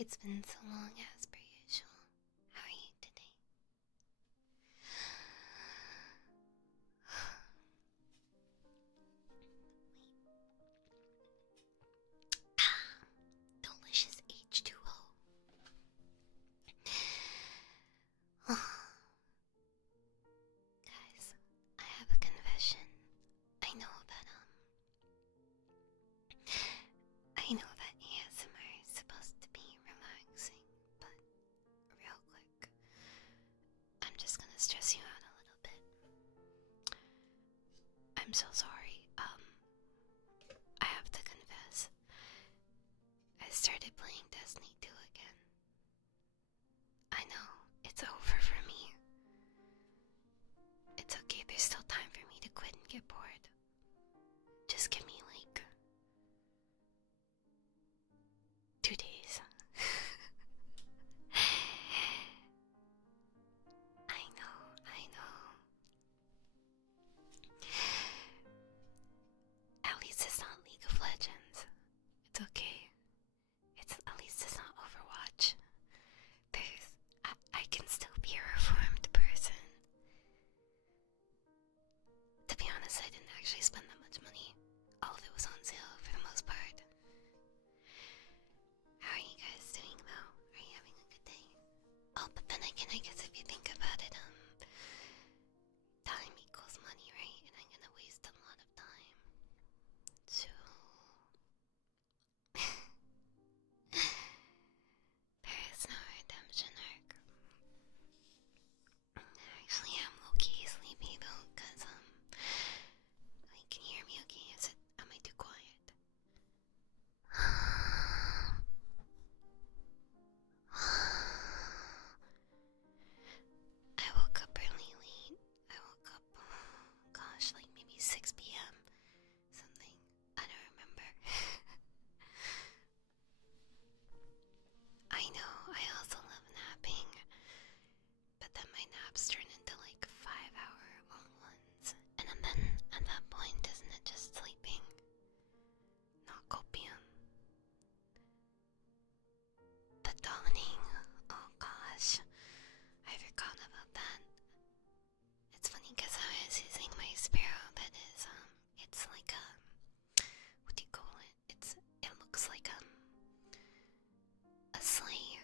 it's been so long as per usual. How are you today? Delicious H2O. Guys, I have a confession. I know that ASMR is supposed to be relaxing, but real quick, I'm just gonna stress you out a little bit. I'm so sorry. I have to confess. I started playing Destiny 2 again. I know, it's over for me. It's okay, there's still time for me to quit and get bored. Just give me like 2 days. I know. At least it's not League of Legends. It's okay. At least it's not Overwatch. I can still be a reformed person. To be honest, I didn't actually spend that much money. All of it was on sale for the most part. How are you guys doing though? Are you having a good day? Oh, but then again, I guess if you think about it, time equals money, right? And I'm gonna waste a lot of time. So there is no redemption arc. Actually, I'm low-key sleepy though, cause can you hear me okay? Am I too quiet? I woke up really late. I woke up, gosh, like maybe 6 p.m. something. I don't remember. I know, I also love napping, but then my naps turn into like 5-hour long ones. And then at that point, isn't it just sleeping? Not copium. The dawning. Oh gosh. I forgot about that. It's funny because I was using my sparrow that is, it's like a, what do you call it? It looks like, a sleigh.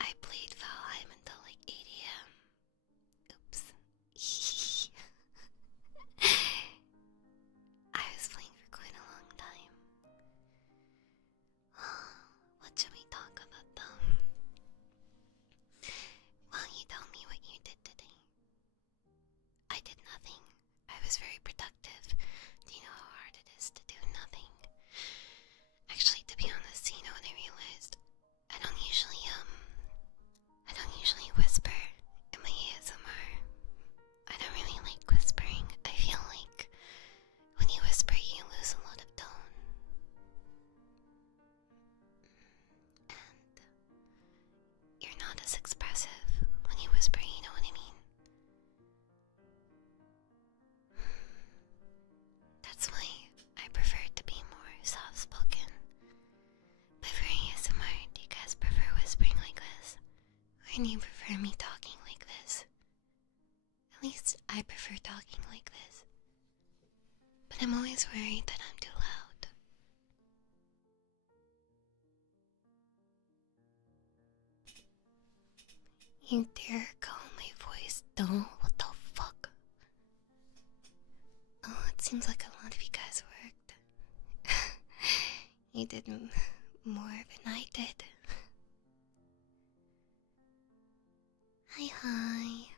I played Valheim until like 8 a.m. Oops. I was playing for quite a long time. What should we talk about though? Well, you tell me what you did today. I did nothing. I was very productive. Do you know how hard it is to do nothing? Actually, to be honest, you know what I realized? I don't usually whisper in my ASMR. I don't really like whispering. I feel like when you whisper, you lose a lot of tone. And you're not as expressive when you whisper, you know what I mean? That's why I prefer to be more soft-spoken. But for ASMR, do you guys prefer whispering like this? Or do you prefer me talking like this? At least I prefer talking like this. But I'm always worried that I'm too loud. You dare call my voice dull? What the fuck? Oh, it seems like a lot of you guys worked. You did more than I did. Hi.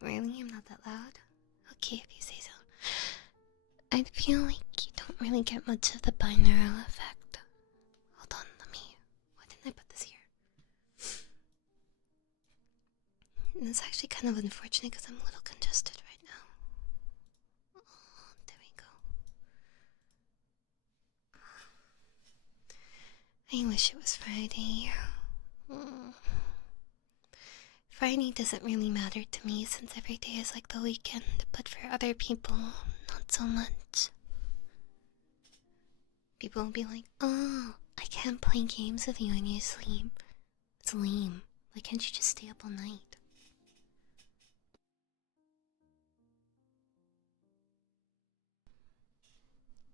Really? I'm not that loud? Okay, if you say so. I feel like you don't really get much of the binaural effect. Hold on, why didn't I put this here? And it's actually kind of unfortunate because I'm a little congested right now. Oh, there we go. I wish it was Friday. Friday doesn't really matter to me since every day is like the weekend, but for other people, not so much. People will be like, oh, I can't play games with you when you sleep. It's lame. Why can't you just stay up all night?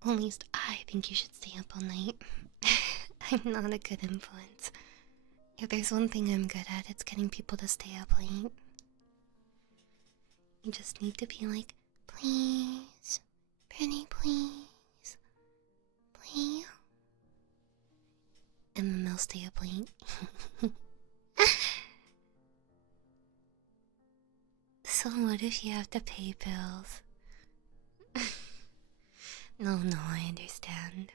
At least I think you should stay up all night. I'm not a good influence. If there's one thing I'm good at, it's getting people to stay up late. You just need to be like, please, pretty please, please. And then they'll stay up late. So what if you have to pay bills? No, I understand.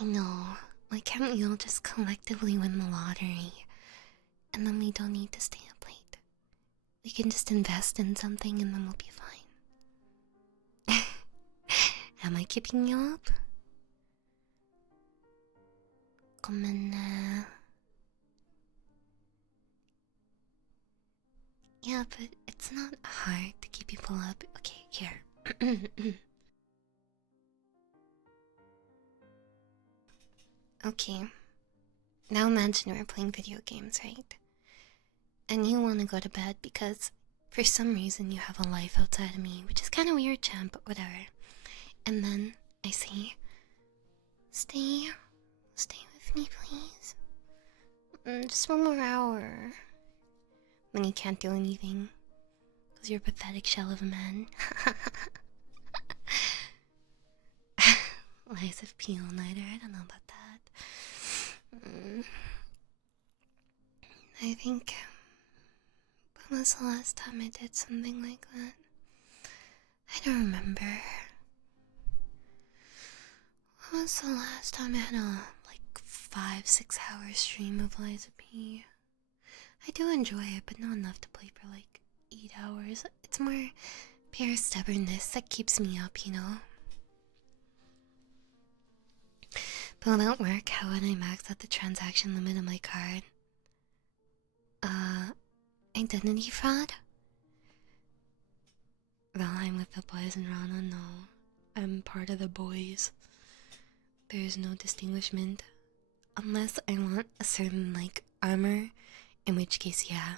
I know. Why can't we all just collectively win the lottery? And then we don't need to stay up late. We can just invest in something and then we'll be fine. Am I keeping you up? 고맙네. Yeah, but it's not hard to keep people up. Okay, here. Okay. Now imagine we're playing video games, right? And you want to go to bed because for some reason you have a life outside of me, which is kind of weird, champ, but whatever. And then I say, stay with me, please. Just one more hour. Then you can't do anything because you're a pathetic shell of a man. Lies of P all-nighter, I don't know about that. I think... When was the last time I did something like that? I don't remember. When was the last time I had a, 5-6 hour stream of Lies of P? I do enjoy it, but not enough to play for 8 hours. It's more pure stubbornness that keeps me up, you know? But without work, how would I max out the transaction limit on my card? Identity fraud? Well, I'm with the boys in Rana, no. I'm part of the boys. There's no distinguishment. Unless I want a certain, armor, in which case, yeah.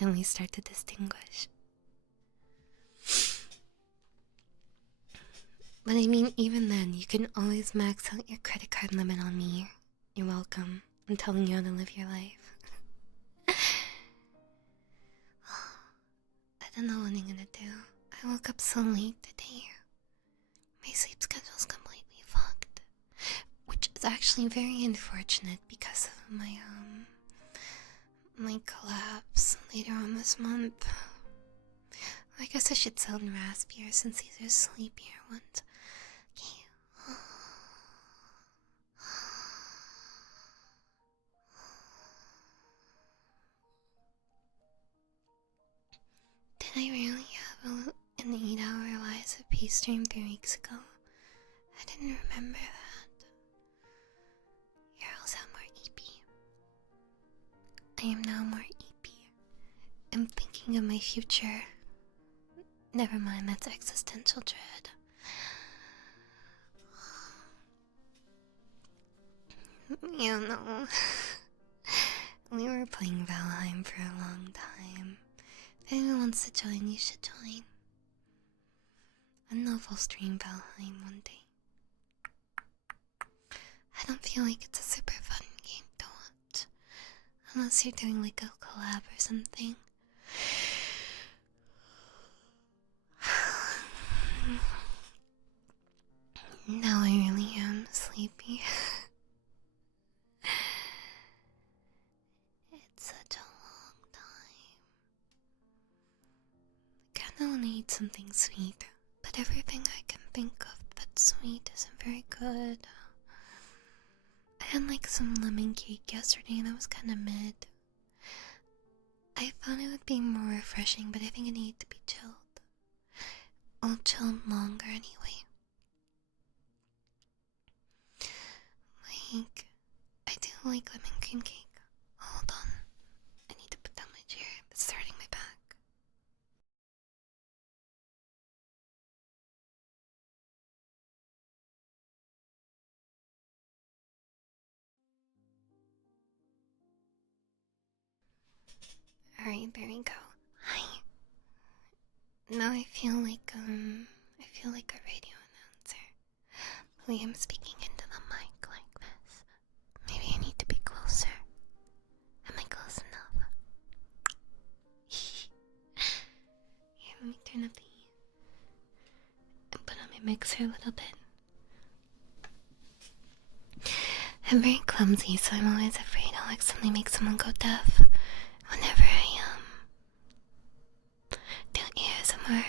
Then we start to distinguish. But I mean, even then, you can always max out your credit card limit on me. You're welcome. I'm telling you how to live your life. I don't know what I'm gonna do. I woke up so late today. My sleep schedule's completely fucked. Which is actually very unfortunate because of my collapse later on this month. I guess I should sound raspier since these are sleepier ones. Okay. Did I really have an 8-hour Lies of P stream 3 weeks ago? I didn't remember that. Here, I'll sound more EP. I am now more EP. I'm thinking of my future. Never mind, that's existential dread. You know, we were playing Valheim for a long time. If anyone wants to join, you should join. I don't know if I'll stream Valheim one day. I don't feel like it's a super fun game to watch. Unless you're doing a collab or something. Now I really am sleepy. It's such a long time. I kinda wanna eat something sweet, but everything I can think of that's sweet isn't very good. I had some lemon cake yesterday that was kinda mid. I thought it would be more refreshing, but I think it needed to be chilled. I'll chill longer anyway. I do like lemon cream cake. Hold on. I need to put down my chair. It's hurting my back. Alright, there we go. Hi. Now I feel like a radio announcer. Maybe I'm speaking into the mic like this. Maybe I need to be closer. Am I close enough? Here, let me turn up the heat and put on my mixer a little bit. I'm very clumsy, so I'm always afraid I'll accidentally make someone go deaf whenever I do ASMR.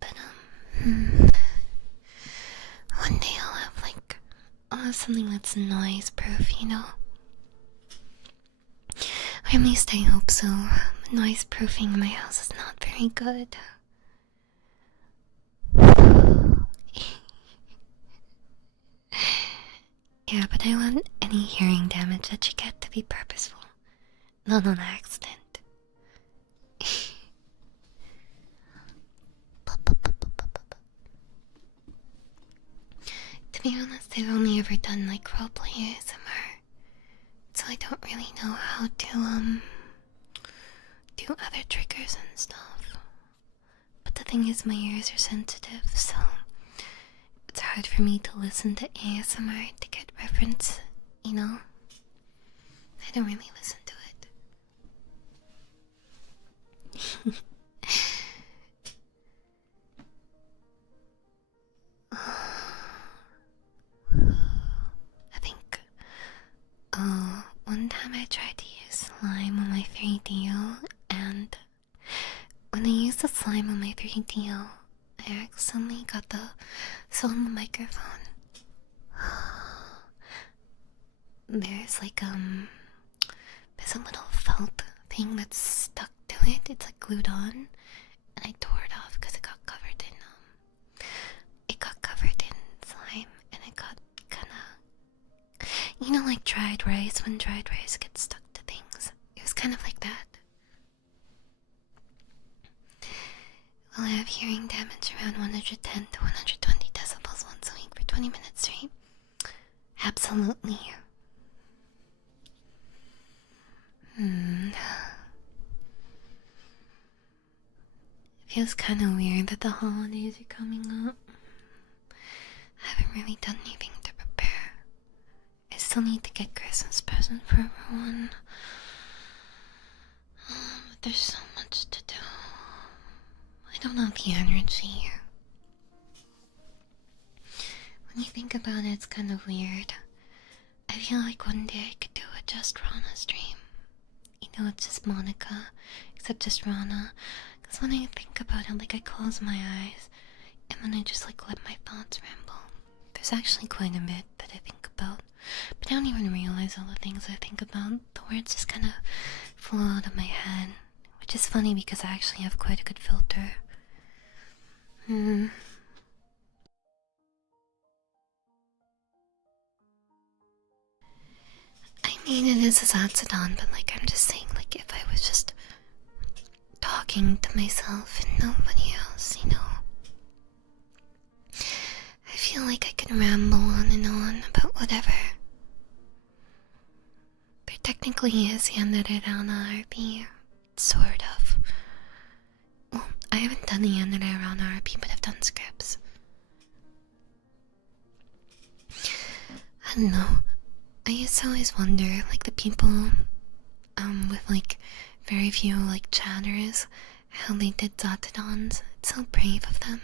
But one day I'll have something that's noise proof, you know? Or at least I hope so. Noise proofing in my house is not very good. Yeah, but I want any hearing damage that you get to be purposeful, not on accident. To be honest, I've only ever done like roleplay ASMR, so I don't really know how to do other triggers and stuff. But the thing is, my ears are sensitive, so it's hard for me to listen to ASMR to get reference, you know? I don't really listen to it. I think, one time I tried to use slime on my 3DO, and when I used the slime on my 3DO, I accidentally got the soul on the microphone. There's like there's a little felt thing that's stuck to it. It's like glued on, and I tore it off because it got covered in slime, and it got kinda, you know, like dried rice, when dried rice gets stuck to things. It was kind of like that. Will I have hearing damage around 110 to 120 decibels once a week for 20 minutes straight? Absolutely. It feels kind of weird that the holidays are coming up. I haven't really done anything to prepare. I still need to get Christmas presents for everyone. But there's so much to do. I don't have the energy. When you think about it, it's kind of weird. I feel like one day I could do a Just Rana stream. You know, it's just Monica, except just Rana. Because when I think about it, like I close my eyes, and then I just like let my thoughts ramble. There's actually quite a bit that I think about, but I don't even realize all the things I think about. The words just kind of flow out of my head, which is funny because I actually have quite a good filter. I mean, it is a Zatsudan, but like I'm just saying, like if I was just talking to myself and nobody else, you know, I feel like I could ramble on and on about whatever. There technically is Yandere Rana RP, sort of. Well, I haven't done the Yandere Rana RP, but I've done scripts. I don't know. I used to always wonder, like the people, with like very few like chatters, how they did Zatadons. It's so brave of them.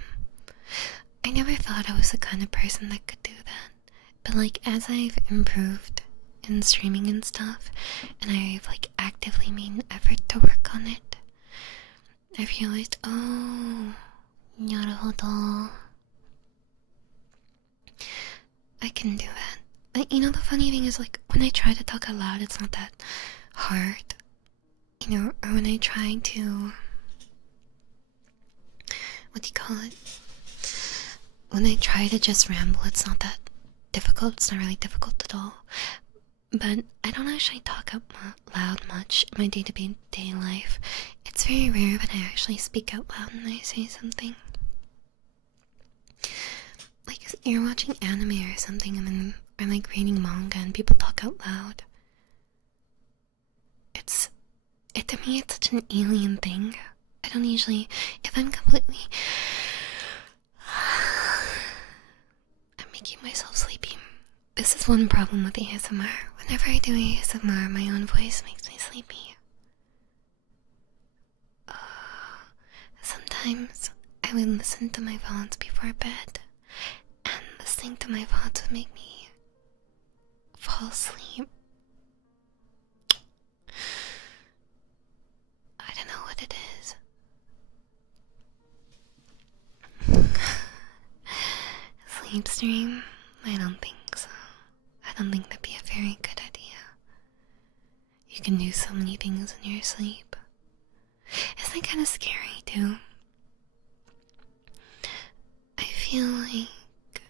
I never thought I was the kind of person that could do that, but like as I've improved in streaming and stuff, and I've like actively made an effort to work on it, I've realized, oh, naruhodo, I can do that. But you know, the funny thing is, like, when I try to talk out loud, it's not that hard. You know, or when I try to... what do you call it? When I try to just ramble, it's not that difficult. It's not really difficult at all. But I don't actually talk out loud much in my day-to-day life. It's very rare that I actually speak out loud when I say something. Like, you're watching anime or something, and then... or like reading manga and people talk out loud. It's To me, it's such an alien thing. I don't usually, if I'm completely, I'm making myself sleepy. This is one problem with ASMR. Whenever I do ASMR, my own voice makes me sleepy. Sometimes I would listen to my VODs before bed, and listening to my VODs would make me fall asleep. I don't know what it is. Sleep stream? I don't think so. I don't think that'd be a very good idea. You can do so many things in your sleep. Isn't that kind of scary too? I feel like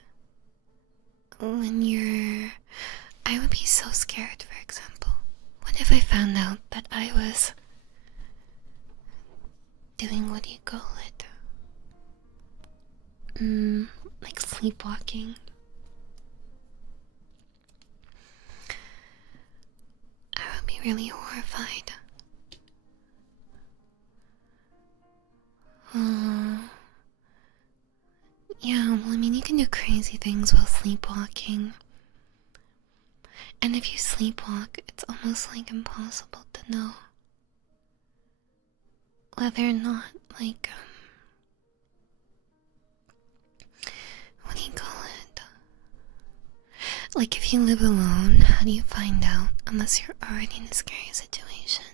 when you're... I would be so scared, for example. What if I found out that I was doing, what do you call it? Like sleepwalking. I would be really horrified. Yeah, well, I mean, you can do crazy things while sleepwalking. And if you sleepwalk, it's almost like impossible to know whether or not, like, what do you call it? Like, if you live alone, how do you find out unless you're already in a scary situation?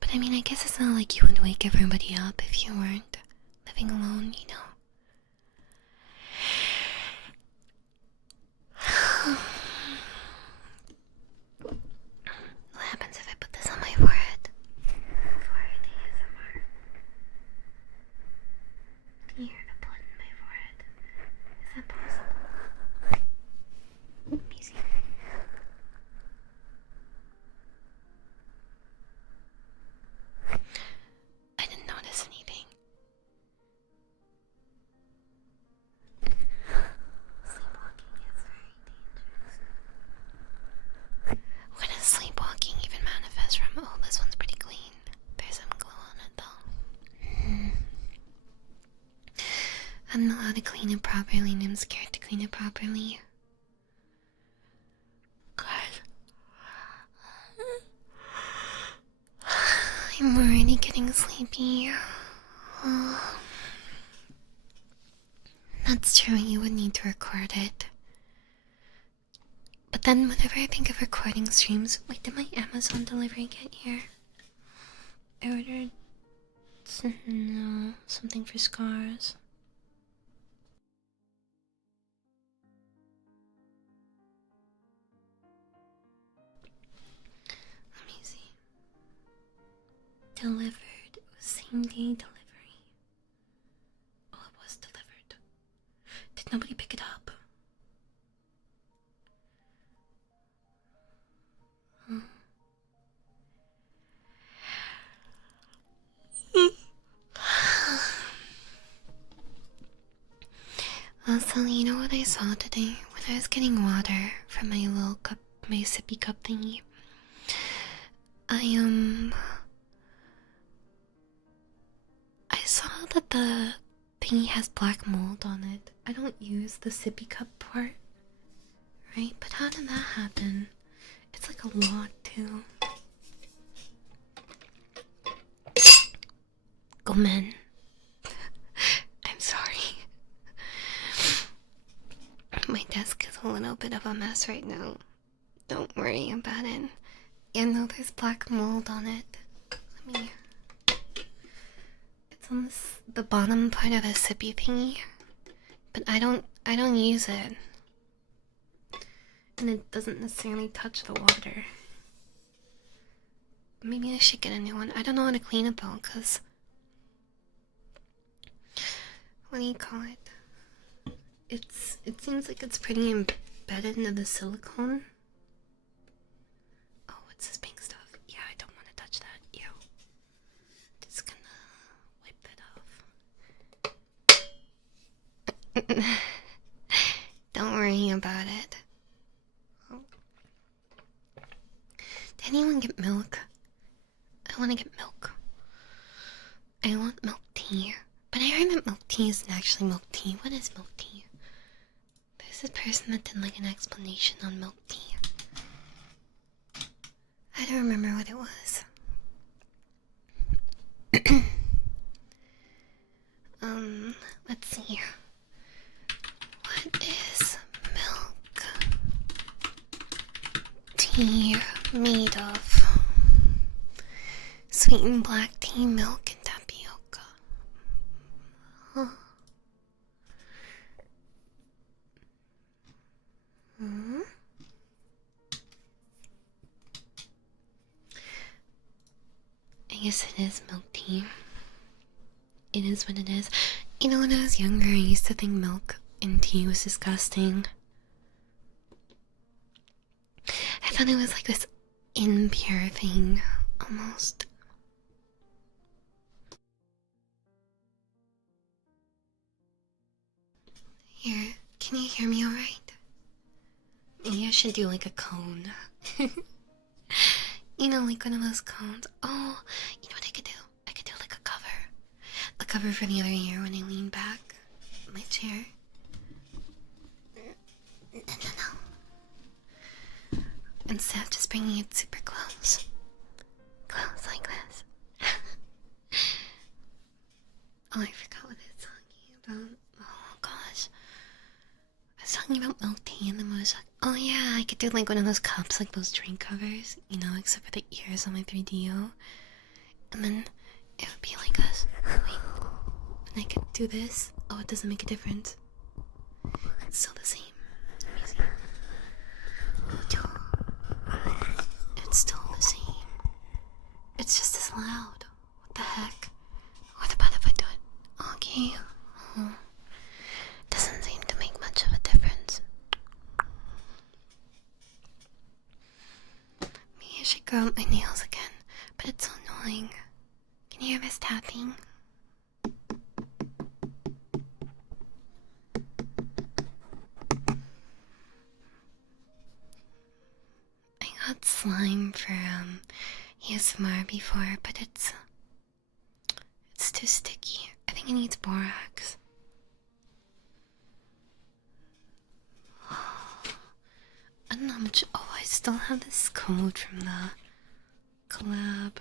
But I mean, I guess it's not like you would wake everybody up if you weren't living alone, you know? What happens if I put this on my forehead? Forehead ASMR. Can you hear the blood in my forehead? Is that possible? Let me see. I didn't notice anything. Sleepwalking is very dangerous. When does sleepwalking even manifest from? Oh, this one's pretty clean. There's some glue on it though. I'm not allowed to clean it properly and I'm scared to clean it properly. God. I'm already getting sleepy. Oh. That's true, you would need to record it. But then whenever I think of recording streams, wait, did my Amazon delivery get here? I ordered something for scars. Let me see. Delivered. It was same day delivery. Oh, it was delivered. Did nobody pick it up? Also, you know what I saw today? When I was getting water from my little cup, my sippy cup thingy, I saw that the thingy has black mold on it. I don't use the sippy cup part, right? But how did that happen? It's like a lot too. Go men. I'm sorry. My desk is a little bit of a mess right now. Don't worry about it. Yeah, no, there's black mold on it. Let me... It's on the bottom part of a sippy thingy. But I don't use it. And it doesn't necessarily touch the water. Maybe I should get a new one. I don't know how to clean it though, cause... What do you call it? It seems like it's pretty embedded into the silicone. Oh, what's this pink stuff? Yeah, I don't want to touch that. Ew. Just gonna wipe that off. Don't worry about it. Oh. Did anyone get milk? I want to get milk. I want milk tea. But I heard that milk tea isn't actually milk tea. What is milk tea? There's a person that did like an explanation on milk tea. I don't remember what it was. Let's see. What is milk tea made of? Sweetened black tea, milk, and tapioca. Huh. I guess it is milk tea. It is what it is. You know, when I was younger, I used to think milk and tea was disgusting. I thought it was like this impure thing, almost. Here, can you hear me alright? Maybe I should do like a cone. You know, like one of those cones. Oh, you know what I could do? I could do like a cover. A cover for the other ear when I lean back in my chair. No. Instead of just bringing it super close. Close like this. Oh, I forgot what it's talking about. Oh gosh. I was talking about milk tea and then I was like, oh yeah, I could do like one of those cups, like those drink covers, you know, except for the ears on my 3DO. And then it would be like this. Wait. And I could do this. Oh, it doesn't make a difference. It's still the same. Let me see. It's still the same. It's just as loud. What the heck? What about if I do it? Okay. Oh. Doesn't seem to make much of a difference. Maybe I should grow up my nails again, but it's so annoying. Can you hear this tapping? I got slime for ASMR before, but it's too sticky. I think it needs borax. I don't know how much. Oh, I still have this code from the collab.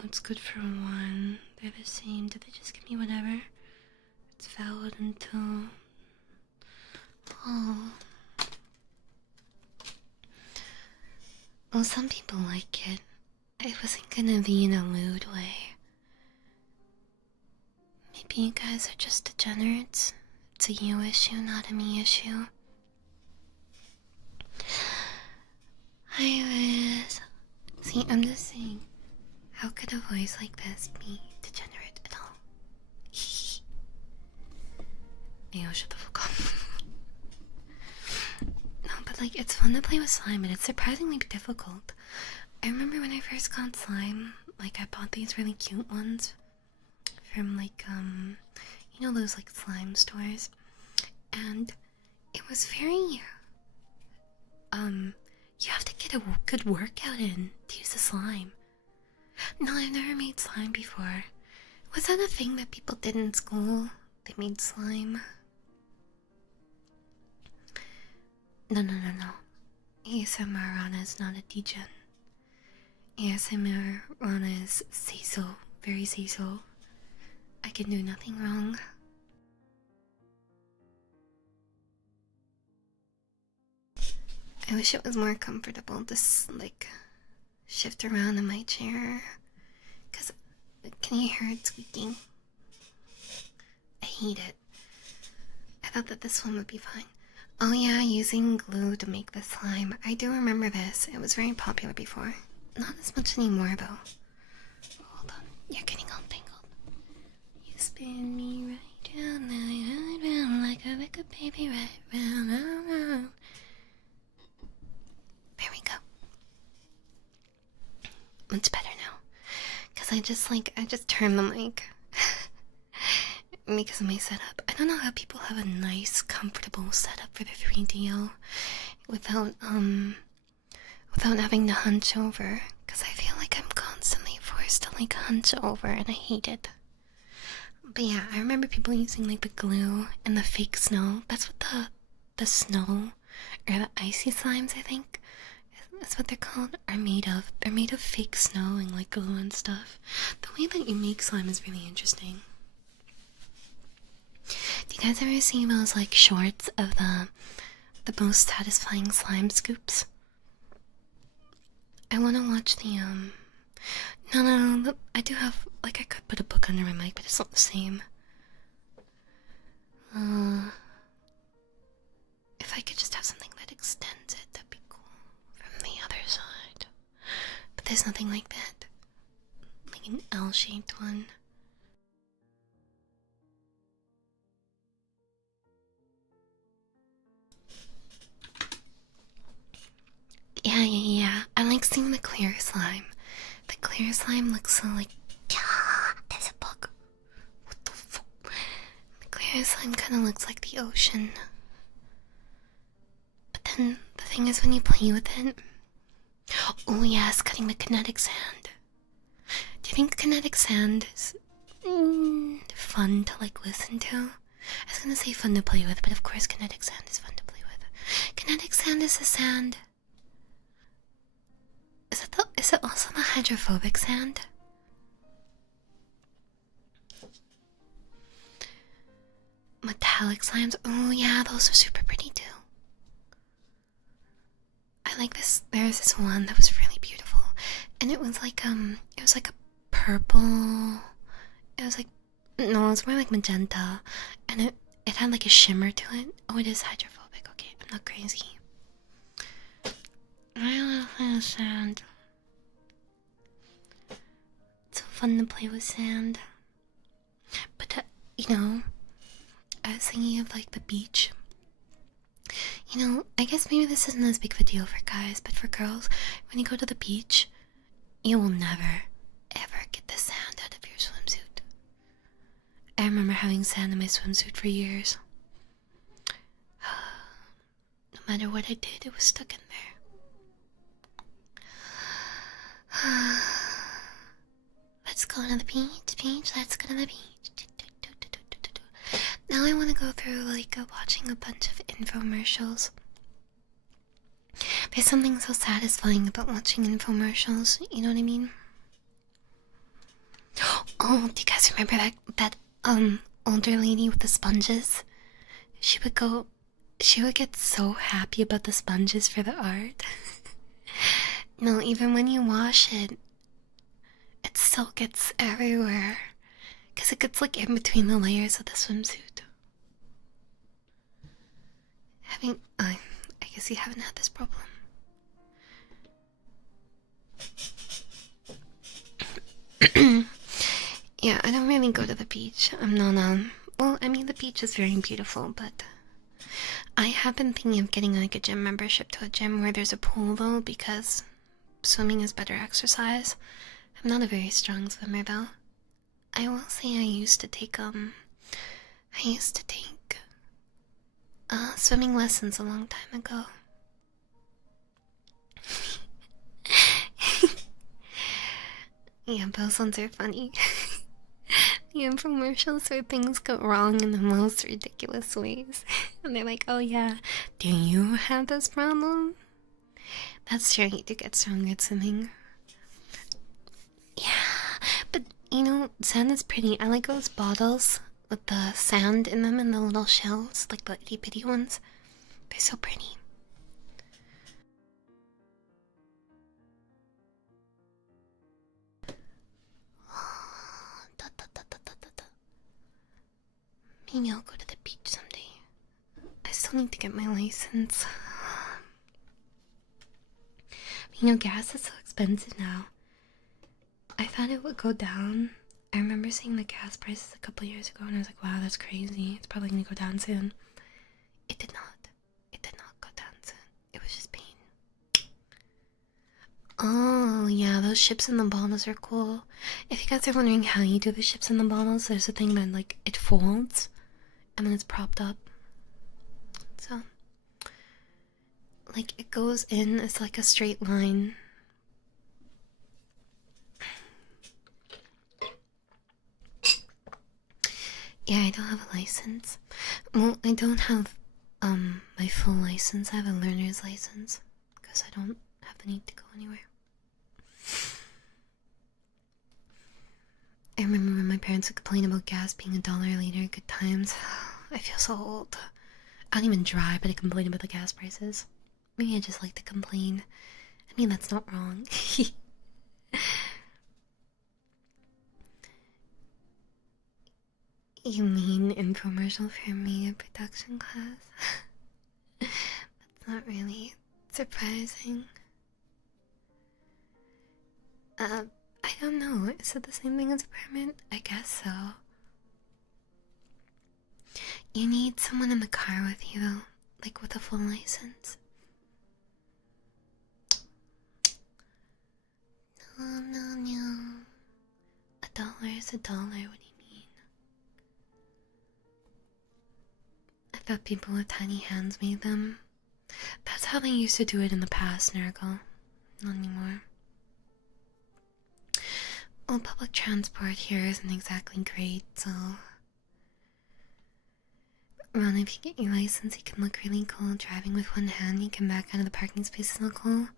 What's good for one? They're the same. Did they just give me whatever? It's valid until. Oh. Well, some people like it. I wasn't gonna be in a mood way. Maybe you guys are just degenerates. It's a you issue, not a me issue. Hi, Riz. See, I'm just saying, how could a voice like this be degenerate at all? Ayo, shut the fuck up. No, but like, it's fun to play with slime, but it's surprisingly difficult. I remember when I first got slime, like, I bought these really cute ones from, like, you know those, like, slime stores? And it was very, you have to get a good workout in to use the slime. No, I've never made slime before. Was that a thing that people did in school? They made slime? No. ASMR Rana is not a degen. ASMR Rana is say-so, very say-so. I can do nothing wrong. I wish it was more comfortable to, like, shift around in my chair. Cause, can you hear it squeaking? I hate it. I thought that this one would be fine. Oh yeah, using glue to make the slime. I do remember this. It was very popular before. Not as much anymore, though. Hold on. You're getting all tangled. You spin me right down, right round, like a wicked baby, right round, round, round. There we go. Much better now. Cause I just turn the mic. Because of my setup. I don't know how people have a nice, comfortable setup for the 3DO without without having to hunch over, because I feel like I'm constantly forced to like hunch over and I hate it. But yeah, I remember people using like the glue and the fake snow. That's what the snow or the icy slimes, I think that's what they're called, are made of. They're made of fake snow and like glue and stuff. The way that you make slime is really interesting. Do you guys ever see those like shorts of the most satisfying slime scoops? I want to watch the no, I do have, like, I could put a book under my mic, but it's not the same. If I could just have something that extends it, that'd be cool. From the other side. But there's nothing like that. Like an L-shaped one. Yeah. I like seeing the clear slime. The clear slime looks so like, yeah, there's a bug. What the fuck? The clear slime kind of looks like the ocean. But then the thing is, when you play with it, oh yes, cutting the kinetic sand. Do you think kinetic sand is fun to like listen to? I was gonna say fun to play with, but of course kinetic sand is fun to play with. Kinetic sand is the sand. Is it also the hydrophobic sand? Metallic slimes. Oh yeah, those are super pretty too. I like this. There's this one that was really beautiful, and it was like a purple. It was like, no, it's more like magenta, and it had like a shimmer to it. Oh, it is hydrophobic. Okay, I'm not crazy. I love the sand. It's so fun to play with sand. But you know, I was thinking of like the beach. You know, I guess maybe this isn't as big of a deal for guys, but for girls, when you go to the beach, you will never, ever get the sand out of your swimsuit. I remember having sand in my swimsuit for years. No matter what I did, it was stuck in there. Let's go to the beach, let's go to the beach. Now I want to go through like watching a bunch of infomercials. There's something so satisfying about watching infomercials, you know what I mean? Oh, do you guys remember that older lady with the sponges? She would get so happy about the sponges for the art. No, even when you wash it, it still gets everywhere. Because it gets like in between the layers of the swimsuit. I guess you haven't had this problem. Yeah, I don't really go to the beach. I'm not, well, I mean, the beach is very beautiful, but I have been thinking of getting like a gym membership to a gym where there's a pool though, because swimming is better exercise. I'm not a very strong swimmer though. I will say I used to take swimming lessons a long time ago. Yeah, those ones are funny. The infomercials where things go wrong in the most ridiculous ways. And they're like, oh yeah, do you have this problem? That's true, you do get stronger at swimming. Yeah, but you know, sand is pretty. I like those bottles with the sand in them and the little shells, like the itty bitty ones. They're so pretty. Maybe I'll go to the beach someday. I still need to get my license. You know, gas is so expensive now. I thought it would go down. I remember seeing the gas prices a couple years ago and I was like, wow, that's crazy. It's probably gonna go down soon. It did not. It did not go down soon. It was just pain. Oh, yeah, those ships in the bottles are cool. If you guys are wondering how you do the ships in the bottles, there's a thing that, like, it folds and then it's propped up. So, like it goes in, it's like a straight line. Yeah, I don't have a license. Well, I don't have my full license. I have a learner's license because I don't have the need to go anywhere. I remember when my parents would complain about gas being $1 a liter. Good times. I feel so old. I don't even drive, but I complain about the gas prices. Maybe I just like to complain. I mean, that's not wrong. You mean infomercial for me, a production class? That's not really surprising. I don't know. Is it the same thing as a permit? I guess so. You need someone in the car with you, though, like with a full license. No. $1 is $1. What do you mean? I thought people with tiny hands made them. That's how they used to do it in the past, Nurgle. Not anymore. Well, public transport here isn't exactly great, so... Ron, if you get your license, you can look really cool. Driving with one hand, you can back out of the parking space and look cool.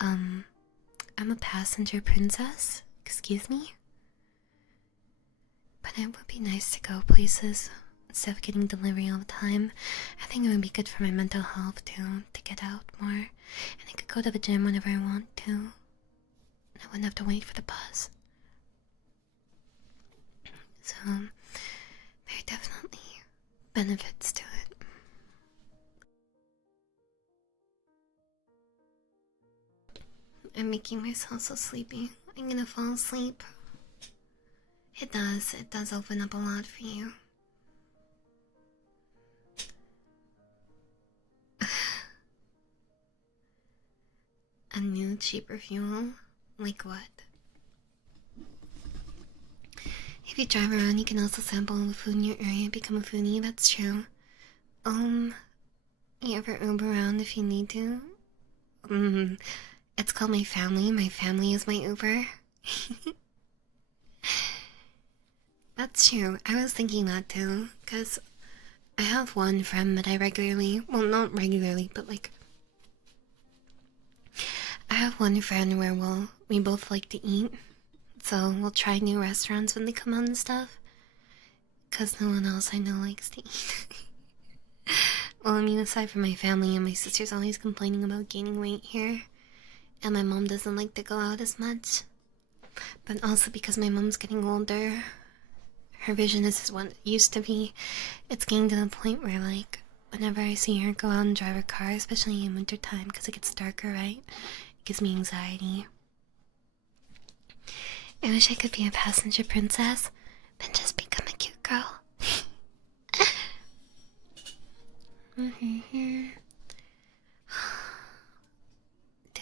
I'm a passenger princess. Excuse me? But it would be nice to go places instead of getting delivery all the time. I think it would be good for my mental health, too, to get out more. And I could go to the gym whenever I want to. I wouldn't have to wait for the bus. So, there are definitely benefits to it. I'm making myself so sleepy. I'm gonna fall asleep. It does open up a lot for you. A new, cheaper fuel? Like what? If you drive around, you can also sample the food in your area and become a foodie. That's true. You ever Uber around if you need to? It's called my family. My family is my Uber. That's true. I was thinking that too, because I have one friend that I regularly, well, not regularly, but like, I have one friend where we both like to eat, so we'll try new restaurants when they come out and stuff, because no one else I know likes to eat. Well, I mean, aside from my family, and my sister's always complaining about gaining weight here, and my mom doesn't like to go out as much, but also because my mom's getting older. Her vision isn't what it used to be. It's getting to the point where, like, whenever I see her go out and drive her car, especially in winter time, because it gets darker, right? It gives me anxiety. I wish I could be a passenger princess, then just become a cute girl.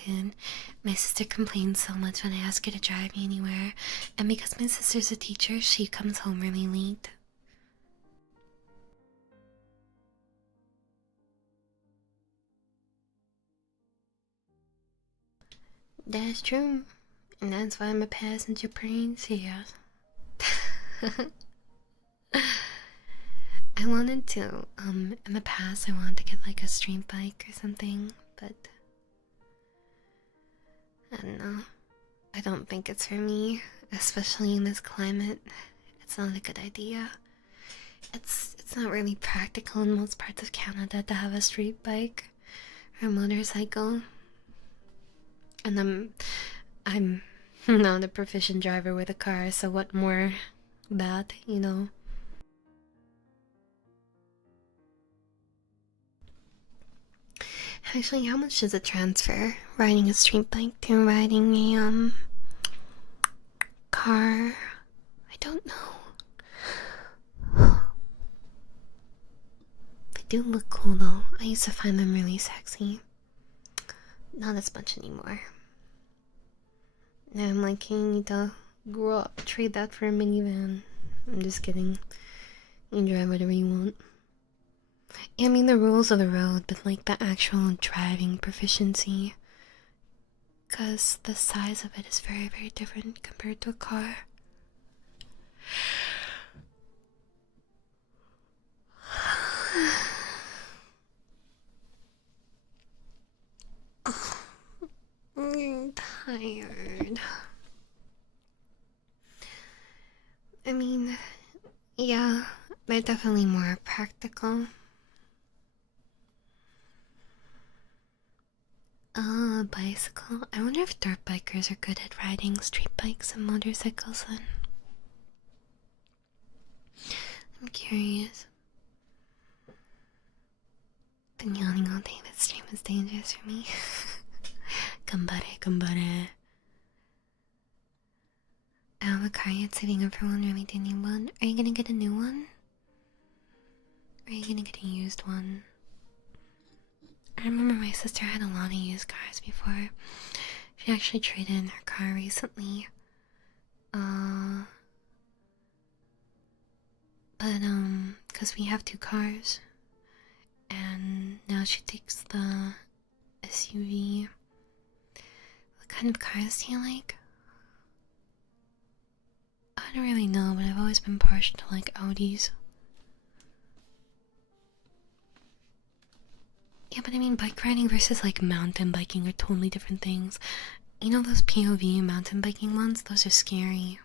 Dude, my sister complains so much when I ask her to drive me anywhere, and because my sister's a teacher, she comes home really late. That's true, and that's why I'm a passenger princess. I wanted to, in the past I wanted to get like a street bike or something, but I don't know. I don't think it's for me, especially in this climate. It's not a good idea. It's not really practical in most parts of Canada to have a street bike or a motorcycle. And I'm not a proficient driver with a car, so what more that, you know? Actually, how much does it transfer riding a street bike to riding a car? I don't know. They do look cool though. I used to find them really sexy. Not as much anymore. Now I'm like, hey, you need to grow up, trade that for a minivan. I'm just kidding. You can drive whatever you want. I mean, the rules of the road, but like the actual driving proficiency. Because the size of it is very, very different compared to a car. I'm tired. I mean, yeah, they're definitely more practical. Bicycle. I wonder if dirt bikers are good at riding street bikes and motorcycles then. I'm curious. Been yawning all day. This stream is dangerous for me. Gambare, gambare. I have a car yet saving up for one, really do need one. Are you gonna get a new one? Or are you gonna get a used one? I remember my sister had a lot of used cars before. She actually traded in her car recently. Because we have 2 cars. And now she takes the SUV. What kind of cars do you like? I don't really know, but I've always been partial to like Audis. Yeah, but I mean, bike riding versus like mountain biking are totally different things. You know those POV mountain biking ones? Those are scary.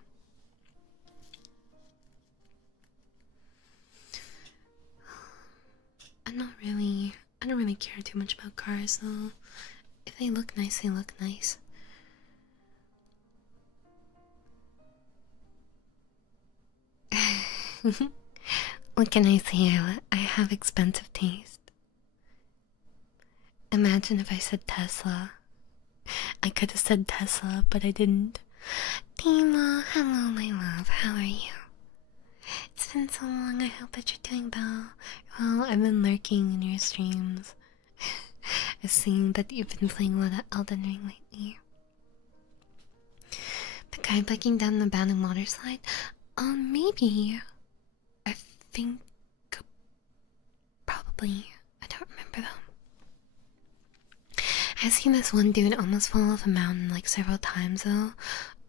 I don't really care too much about cars though. If they look nice, they look nice. What can I say? I have expensive taste. Imagine if I said Tesla. I could have said Tesla, but I didn't. Tima, hello my love, how are you? It's been so long, I hope that you're doing well. Well, I've been lurking in your streams. I've seen that you've been playing a lot of Elden Ring lately. The guy biking down the abandoned water slide? Maybe. I think... probably. I don't remember though. I've seen this one dude almost fall off a mountain like several times though.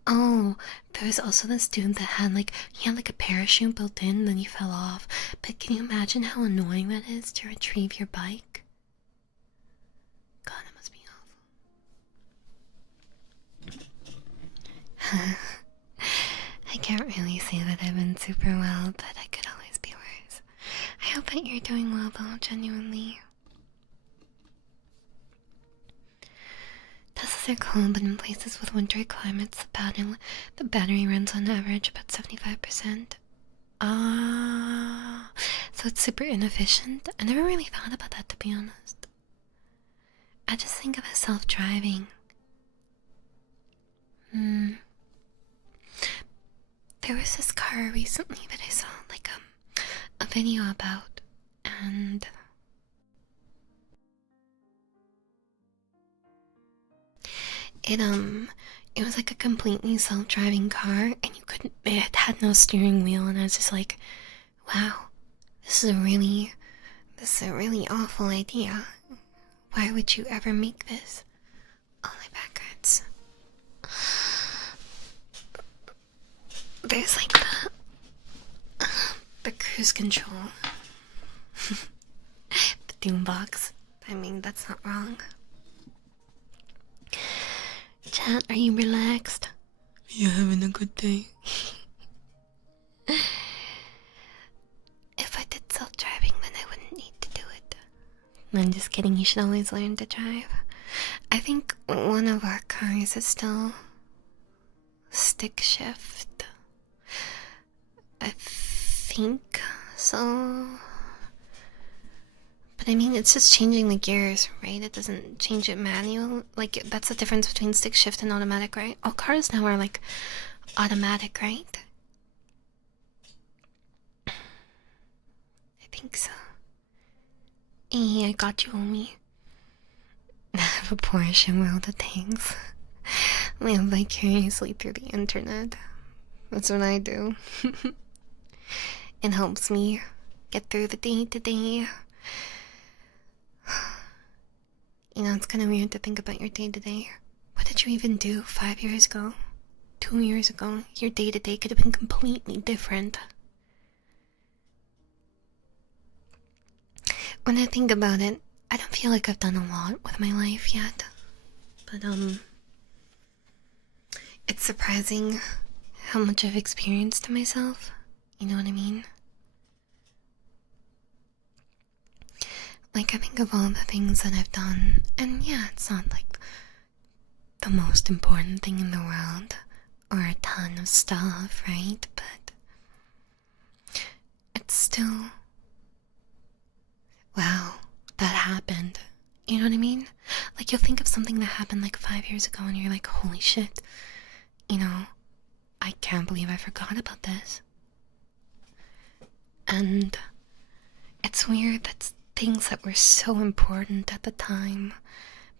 Oh, there was also this dude that had like, he had like a parachute built in and then he fell off. But can you imagine how annoying that is to retrieve your bike? God, it must be awful. I can't really say that I've been super well, but I could always be worse. I hope that you're doing well though, genuinely. Teslas are cold, but in places with wintry climates, the battery runs on average about 75%. Ah, so it's super inefficient. I never really thought about that, to be honest. I just think of it self-driving. There was this car recently that I saw like a video about, and it was like a completely self-driving car, and it had no steering wheel, and I was just like, wow, this is a really awful idea. Why would you ever make this? Oh, my back hurts. There's like the cruise control. The doom box. I mean, that's not wrong. Chat, are you relaxed? Are you having a good day? If I did self-driving, then I wouldn't need to do it. I'm just kidding, you should always learn to drive. I think one of our cars is still stick shift. I think so. But I mean, it's just changing the gears, right? It doesn't change it manual. Like, that's the difference between stick shift and automatic, right? All cars now are like automatic, right? I think so. Hey, I got you, homie. I have a Porsche world of things. Live vicariously through the internet. That's what I do. It helps me get through the day to day. You know, it's kind of weird to think about your day to day. What did you even do 5 years ago? 2 years ago? Your day to day could have been completely different. When I think about it, I don't feel like I've done a lot with my life yet. But, it's surprising how much I've experienced to myself. You know what I mean? Like, I think of all the things that I've done, and yeah, it's not like the most important thing in the world, or a ton of stuff, right? But it's still, wow, that happened. You know what I mean? Like, you'll think of something that happened like 5 years ago, and you're like, holy shit, you know, I can't believe I forgot about this. And it's weird that things that were so important at the time,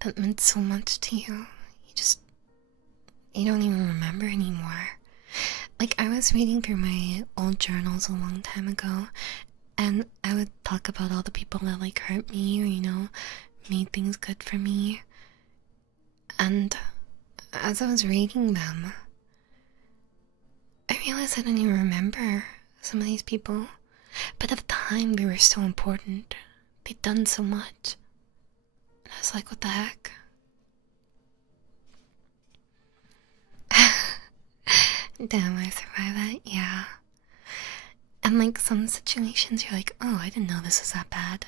that meant so much to you, you don't even remember anymore. Like, I was reading through my old journals a long time ago, and I would talk about all the people that, like, hurt me or, you know, made things good for me. And as I was reading them, I realized I didn't even remember some of these people. But at the time, they were so important. They'd done so much. And I was like, what the heck? Damn, I survived that? Yeah. And like, some situations, you're like, oh, I didn't know this was that bad.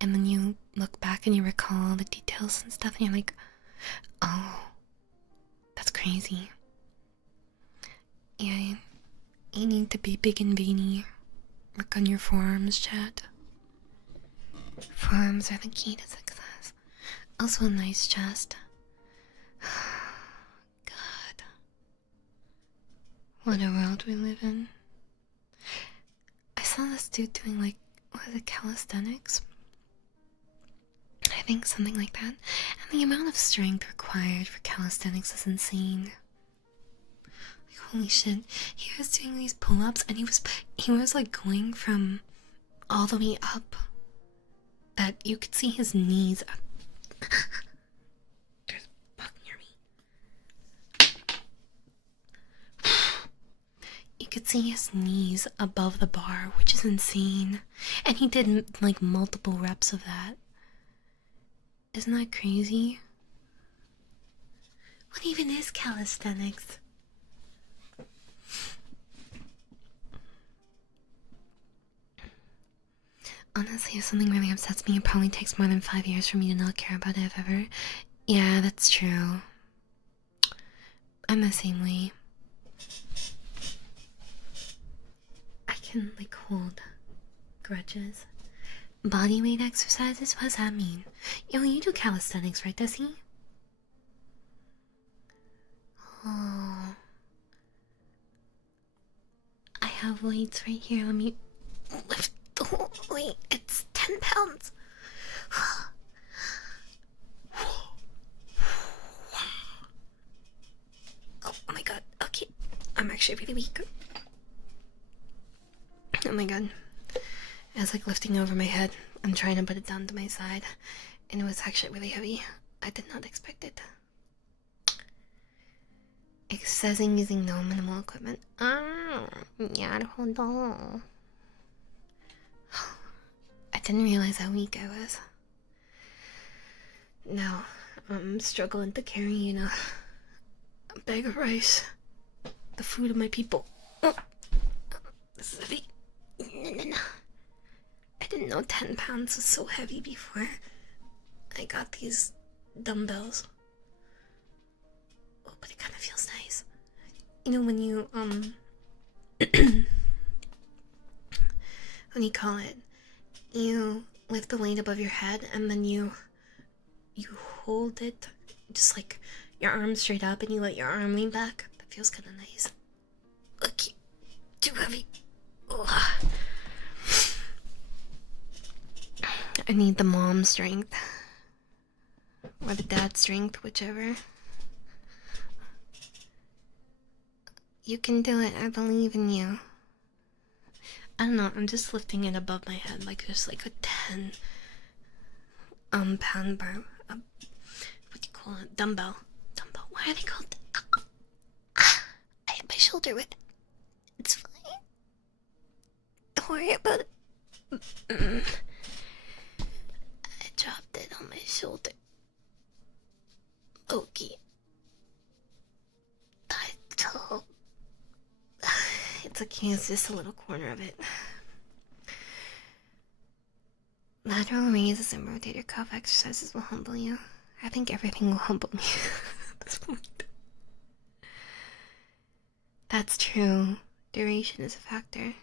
And then you look back and you recall all the details and stuff, and you're like, oh, that's crazy. Yeah, you need to be big and veiny. Work on your forearms, chat. Forearms are the key to success. Also a nice chest. God. What a world we live in. I saw this dude doing, like, what is it, calisthenics? I think something like that. And the amount of strength required for calisthenics is insane. Like, holy shit. He was doing these pull-ups, and he was like going from all the way up that you could see his knees. There's a bug near me. You could see his knees above the bar, which is insane. And he did like multiple reps of that. Isn't that crazy? What even is calisthenics? Honestly, if something really upsets me, it probably takes more than 5 years for me to not care about it, if ever. Yeah, that's true. I'm the same way. I can, like, hold grudges. Body weight exercises? What does that mean? Yo, you do calisthenics, right, Desi? Oh. I have weights right here. Let me lift the whole weight. It's 10 pounds. Oh my god. Okay. I'm actually really weak. Oh my god. I was like lifting over my head. I'm trying to put it down to my side. And it was actually really heavy. I did not expect it. Accessing using no minimal equipment. Yeah, hold on. I didn't realize how weak I was. Now, I'm struggling to carry, you know, a bag of rice. The food of my people. Oh, this is heavy. No. I didn't know 10 pounds was so heavy before I got these dumbbells. Oh, but it kind of feels nice. You know, when you, what do you call it? You lift the weight above your head and then you hold it, just like your arm straight up, and you let your arm lean back. That feels kind of nice. Okay, too heavy. Ugh. I need the mom strength. Or the dad strength, whichever. You can do it, I believe in you. I don't know, I'm just lifting it above my head like there's like a 10 pound bar. What do you call it? Dumbbell. Why are they called? I hit my shoulder with it. It's fine. Don't worry about it. I dropped it on my shoulder. Okay. It's okay, it's just a little corner of it. Lateral raises and rotator cuff exercises will humble you. I think everything will humble me at this point. That's true. Duration is a factor.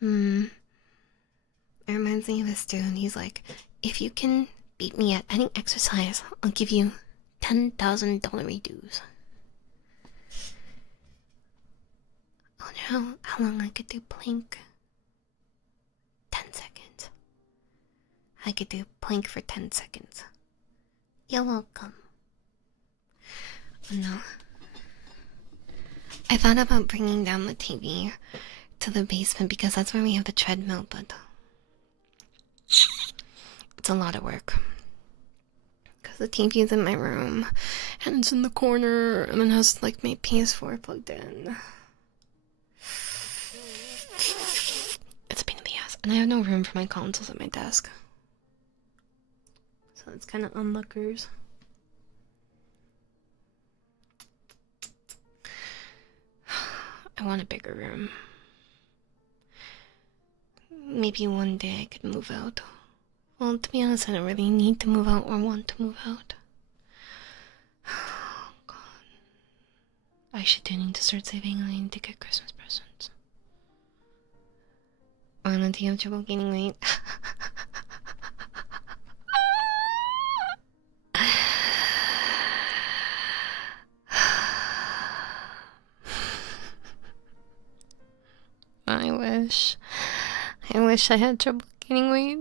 It reminds me of this dude. He's like, if you can beat me at any exercise, I'll give you $10,000 dues. I wonder how long I could do plank. 10 seconds. I could do plank for 10 seconds. You're welcome. Oh no. I thought about bringing down the TV to the basement because that's where we have the treadmill, but it's a lot of work. Because the TV is in my room, and it's in the corner, and it has like my PS4 plugged in. It's a pain in the ass. And I have no room for my consoles at my desk. So it's kind of unluckers. I want a bigger room. Maybe one day I could move out. Well, to be honest, I don't really need to move out or want to move out. Oh, God. I should need to start saving money to get Christmas presents. Anna, do you have trouble gaining weight? I wish I had trouble gaining weight.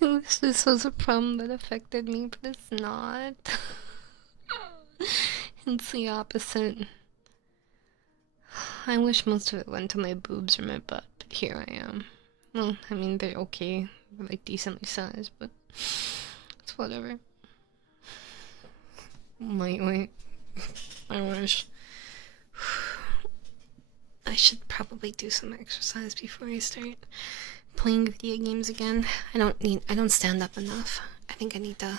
I wish this was a problem that affected me, but it's not. It's the opposite. I wish most of it went to my boobs or my butt, but here I am. Well, I mean, they're okay. They're like decently sized, but it's whatever. Lightweight. I wish. I should probably do some exercise before I start playing video games again. I don't stand up enough. I think I need to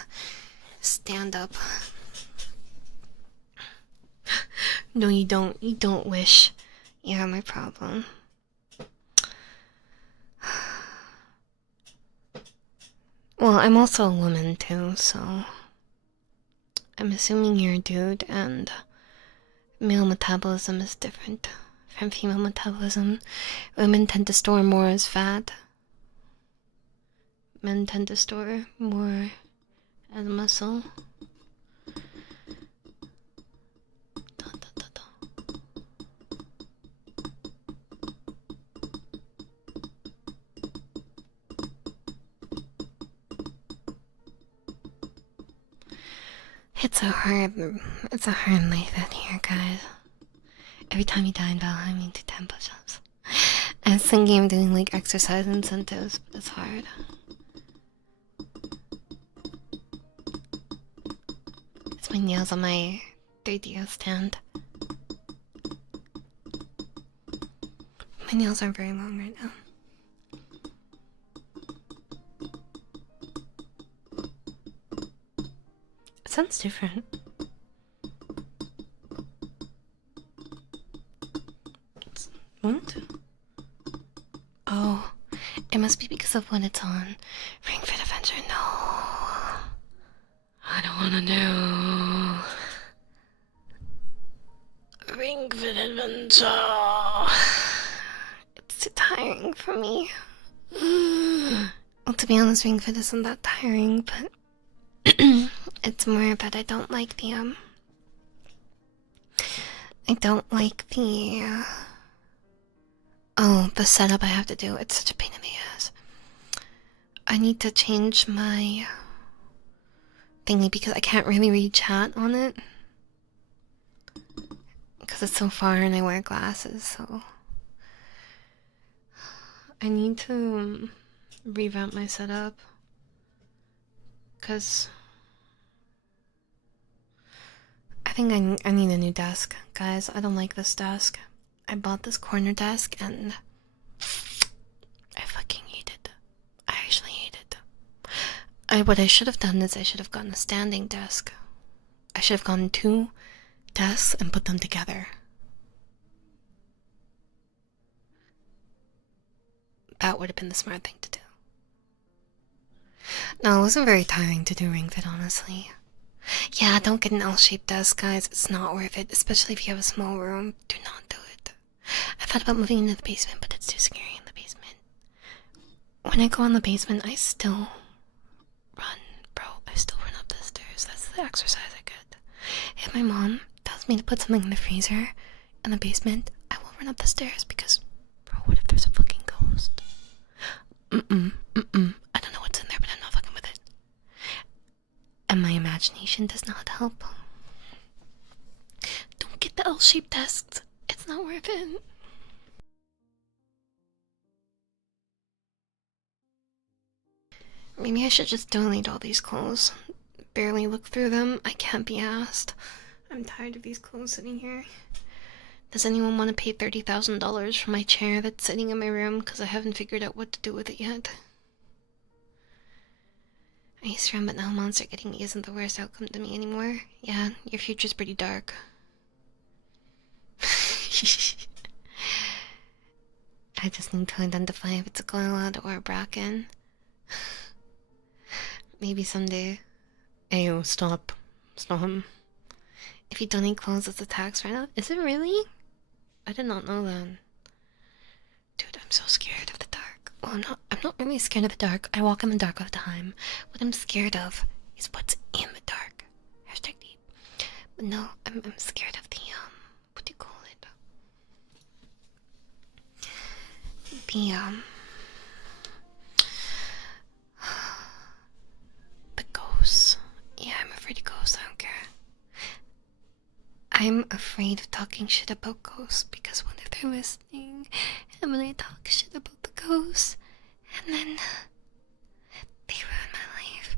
stand up. No, you don't. You don't wish. You have my problem. Well, I'm also a woman too, so I'm assuming you're a dude, and male metabolism is different from female metabolism. Women tend to store more as fat. Men tend to store more as muscle. It's a hard life out here, guys. Every time you die in Valheim, you do 10 push-ups. I was thinking of doing like exercise incentives, but it's hard. It's my nails on my 3DS stand. My nails aren't very long right now. It sounds different. What? Oh, it must be because of when it's on. Ring Fit Adventure. No, I don't want to do Ring Fit Adventure. It's too tiring for me. Well, to be honest, Ring Fit isn't that tiring, but it's more that I don't like the the setup I have to do. It's such a pain in the ass. I need to change my thingy because I can't really read chat on it. because it's so far and I wear glasses, so I need to revamp my setup, because I think I need a new desk, guys. I don't like this desk. I bought this corner desk and I fucking hate it. I actually hate it. What I should have done is I should have gotten a standing desk. I should have gotten 2 desks and put them together. That would have been the smart thing to do. No, it wasn't very tiring to do Ring Fit, honestly. Yeah, don't get an L-shaped desk, guys. It's not worth it, especially if you have a small room. Do not do it. I thought about moving into the basement, but it's too scary in the basement. When I go in the basement, I still run, bro. I still run up the stairs. That's the exercise I get. If my mom tells me to put something in the freezer in the basement, I will run up the stairs because, bro, what if there's a fucking ghost? I don't know what's in there, but I'm not fucking with it. And my imagination does not help. Don't get the L-shaped desks. It's not worth it. Maybe I should just donate all these clothes. Barely look through them. I can't be asked. I'm tired of these clothes sitting here. Does anyone want to pay $30,000 for my chair that's sitting in my room because I haven't figured out what to do with it yet? I used to run, but now monster getting me isn't the worst outcome to me anymore. Yeah, your future's pretty dark. I just need to identify if it's a Goylad or a Bracken. Maybe someday. Ayo, stop. Stop. If you donate clothes, it's a tax write-off. Is it really? I did not know that. Dude, I'm so scared of the dark. Well, I'm not really scared of the dark. I walk in the dark all the time. What I'm scared of is what's in the dark. Hashtag deep. But no, I'm scared of the, what do you call it? The ghosts. Yeah, I'm afraid of ghosts. I don't care. I'm afraid of talking shit about ghosts because what if they're listening and when I talk shit about the ghosts and then they ruin my life?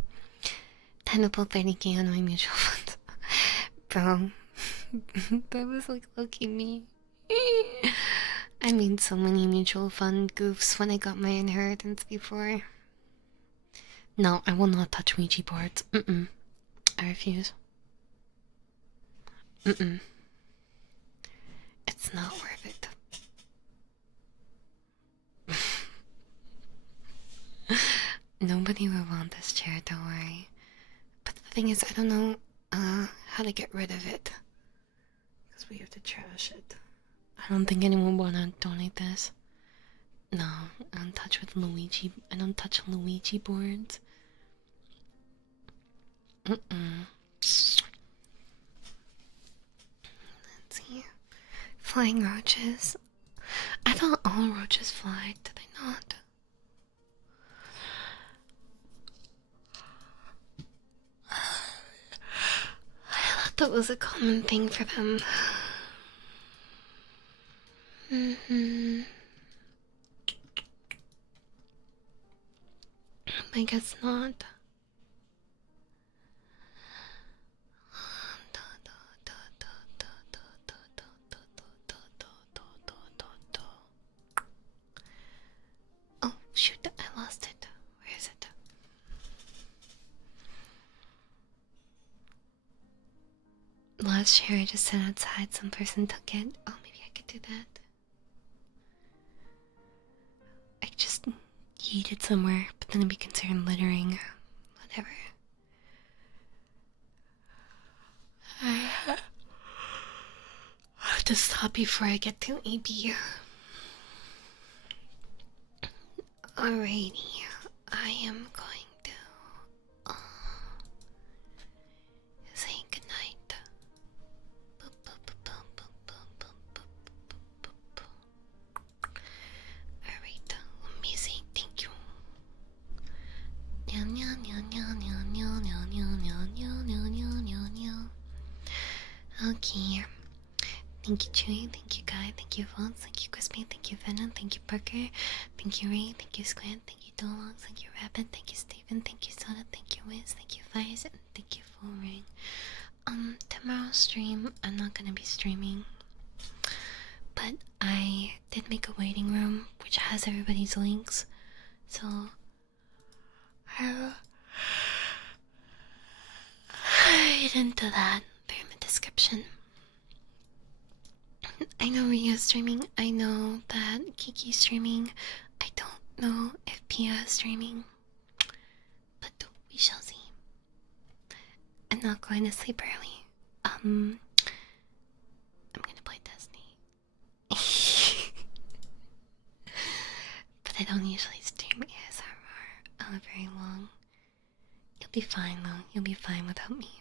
Time to pull 30k on my mutual funds. Bro, that was like lucky me. I made so many mutual fund goofs when I got my inheritance before. No, I will not touch Ouija boards. I refuse. It's not worth it. Nobody will want this chair, don't worry. But the thing is, I don't know how to get rid of it. Because we have to trash it. I don't think anyone will want to donate this. No, I don't touch with Luigi. I don't touch Luigi boards. Let's see. Flying roaches. I thought all roaches fly. Did they not? I thought that was a common thing for them. I guess not. Oh shoot, I lost it. Where is it? Last year I just sat outside, some person took it. Oh, maybe I could do that. I just yeet it somewhere, but then it'd be considered littering. Whatever. I have to stop before I get to AB. Alrighty, I am going to say goodnight. Alright, let me say thank you. Okay, Thank you, Chewy. Thank you, Guy. Thank you, Volts. Thank you, Crispy. Thank you, Venom. Thank you, Parker. Thank you, Ray. Thank you, Squid. Thank you, DuelLogs. Thank you, Rabbit. Thank you, Steven. Thank you, Soda. Thank you, Wiz. Thank you, Fires. And thank you, Foereng. Tomorrow's stream, I'm not gonna be streaming. But I did make a waiting room which has everybody's links. So I'll hide into that. They're in the description. I know Rio's streaming. I know that Kiki's streaming. I don't know if Pia is streaming. But we shall see. I'm not going to sleep early. I'm gonna play Destiny. But I don't usually stream ASMR very long. You'll be fine though. You'll be fine without me.